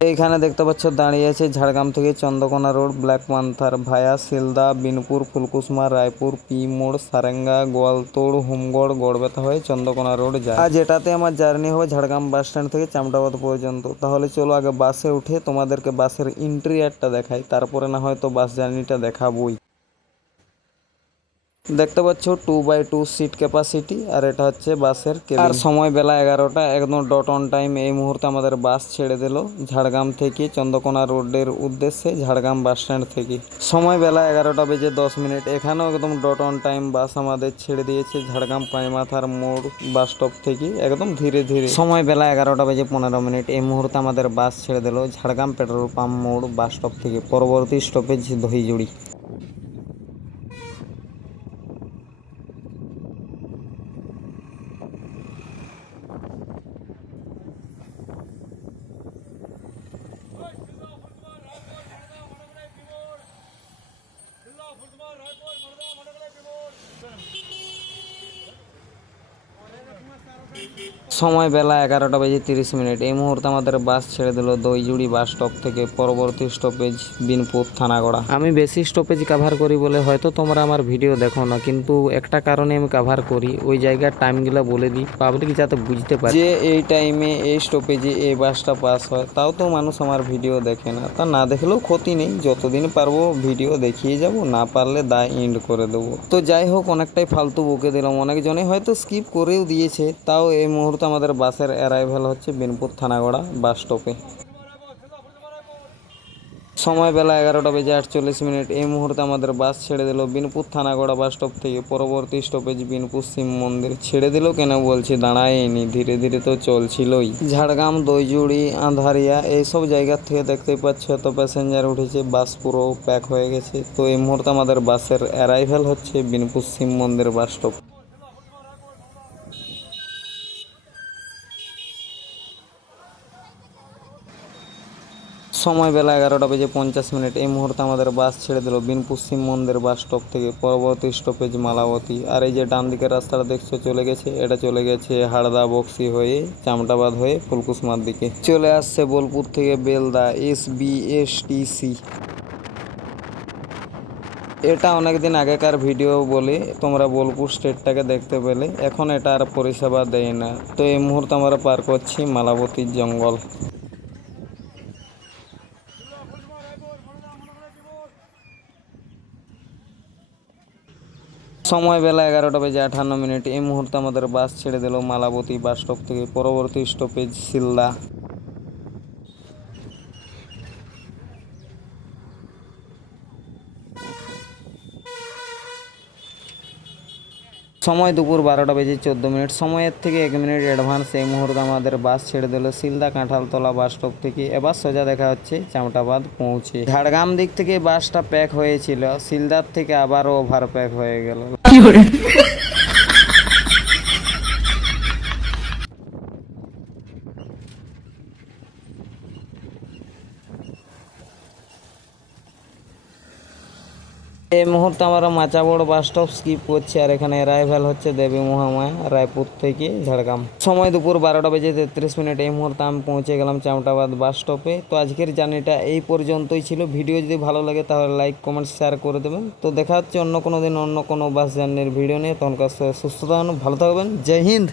এইখানে দেখতে পাচ্ছ দাঁড়িয়ে আছে ঝাড়গ্রাম থেকে চন্দ্রকোনা রোড ব্ল্যাক পান্থার ভায়া শিলদা বিনপুর ফুলকুসমা রায়পুর পি মোড় সারেঙ্গা গোয়ালতোড় হোমগড় গড়বেতা হয়ে চন্দ্রকোনা রোড যায়। আজ এটাতে আমার জার্নি হবে ঝাড়গ্রাম বাস স্ট্যান্ড থেকে চামটাবাদ পর্যন্ত। তাহলে চলো আগে বাসে উঠে তোমাদেরকে বাসের ইন্টেরিয়রটা দেখাই, তারপরে না হয়তো বাস জার্নিটা দেখাবই। দেখতে পাচ্ছ 2x2 সিট ক্যাপাসিটি, আর এটা হচ্ছে বাসের কেবিন। আর সময় বেলা 11টা, একদম ডট অন টাইম। এই মুহূর্তে আমাদের বাস ছেড়ে দিল ঝাড়গ্রাম থেকে চন্দ্রকোনা রোডের উদ্দেশ্যে ঝাড়গ্রাম বাস স্ট্যান্ড থেকে। সময় বেলা 11টা বেজে 10 মিনিট। এখানেও একদম ডট অন টাইম বাস আমাদের ছেড়ে দিয়েছে ঝাড়গ্রাম পাঁচমাথার মোড় বাস স্টপ থেকে একদম ধীরে ধীরে। সময় বেলা 11টা বেজে 15 মিনিট। এই মুহূর্তে আমাদের বাস ছেড়ে দিল ঝাড়গ্রাম পেট্রোল পাম্প মোড় বাস স্টপ থেকে। পরবর্তী স্টপেজ দহিজুড়ি। সময় বেলা 11টা বেজে 30 মিনিট। এই মুহূর্তে আমাদের বাস ছেড়ে দিল দইজুড়ি বাস স্টপ থেকে। পরবর্তী স্টপেজ বিনপুর থানাগড়া। আমি বেশি স্টপেজ কাভার করি বলে হয়তো তোমরা আমার ভিডিও দেখো না, কিন্তু একটা কারণে আমি কাভার করি, ওই জায়গার টাইমগুলো বলে দিই পাবলিক যাতে বুঝতে পারে যে এই টাইমে এই স্টপেজে এই বাসটা পাস হয়। তাও তো মানুষ আমার ভিডিও দেখে না, তা না দেখলেও ক্ষতি নেই, যতদিন পারবো ভিডিও দেখিয়ে যাব, না পারলে দায় এন্ড করে দেবো। তো যাই হোক, অনেকটাই ফালতু বকে দিলাম, অনেকজনে হয়তো স্কিপ করেও দিয়েছে। তাও এই মুহূর্তে আমাদের বাসের অ্যারাইভাল হচ্ছে বিনপুর থানাগড়া বাস স্টপে। সময় বেলা 11টা বেজে 48 মিনিট। এই মুহূর্তে আমাদের বাস ছেড়ে দিল বিনপুর থানাগড়া বাস স্টপ থেকে। পরবর্তী স্টপেজ বিনপুর শিব মন্দির। ছেড়ে দিল কেন বলছি, দাঁড়ায়নি, ধীরে ধীরে তো চলছিলই। ঝাড়গ্রাম দইজুড়ি আঁধারিয়া এইসব জায়গার থেকে দেখতেই পাচ্ছ এত প্যাসেঞ্জার উঠেছে, বাস পুরো প্যাক হয়ে গেছে। তো এই মুহূর্তে আমাদের বাসের অ্যারাইভাল হচ্ছে বিনপুর শিব মন্দির বাস স্টপ। সময় বেলা 11টা বেজে 50 মিনিট। এই মুহূর্তে আমাদের বাস ছেড়ে দিল বিনপুর শিব মন্দির বাস স্টপ থেকে। পরবর্তী স্টপেজ মালাবতী। আর এই যে ডান দিকের রাস্তাটা দেখছো চলে গেছে, এটা চলে গেছে হাড়দা বক্সি হয়ে চামটাবাদ হয়ে ফুলকুসমার দিকে চলে আসছে। বোলপুর থেকে বেলদা SBSTC। এটা অনেকদিন আগেকার ভিডিও বলে তোমরা বোলপুর স্টেটটাকে দেখতে পেলে, এখন এটা আর পরিষেবা দেয় না। তো এই মুহূর্তে আমরা পার করছি মালাবতীর জঙ্গল। সময় বেলা 11টা বেজে 58 মিনিট। এই মুহূর্তে আমাদের বাস ছেড়ে দিল মালাবতী বাস স্টপ থেকে। পরবর্তী স্টপেজ শিলদা। সময় দুপুর 12টা বেজে 14 মিনিট। সময়ের থেকে 1 মিনিট অ্যাডভান্স এই মুহূর্তে আমাদের বাস ছেড়ে দিল শিলদা কাঁঠালতলা বাস স্টপ থেকে। এবার সোজা দেখা হচ্ছে চামটাবাদ পৌঁছে। ঝাড়গ্রাম দিক থেকে বাসটা প্যাক হয়েছিল, শিলদার থেকে আবারও ওভার প্যাক হয়ে গেল। এই মুহূর্তে আমরা মাচাবড় বাস স্টপ স্কিপ করছি, আর এখানে অ্যারাইভাল হচ্ছে দেবী মহামায়া রায়পুর থেকে ঝাড়গ্রাম। সময় দুপুর 12টা বেজে 33 মিনিট। এই মুহূর্তে আমি পৌঁছে গেলাম চামটাবাদ বাস স্টপে। তো আজকের জার্নিটা এই পর্যন্তই ছিল। ভিডিও যদি ভালো লাগে তাহলে লাইক কমেন্ট শেয়ার করে দেবেন। তো দেখা হচ্ছে অন্য কোনো দিন অন্য কোনো বাস জার্নির ভিডিও নিয়ে। তখনকার সুস্থ থাকুন, ভালো থাকবেন। জয় হিন্দ।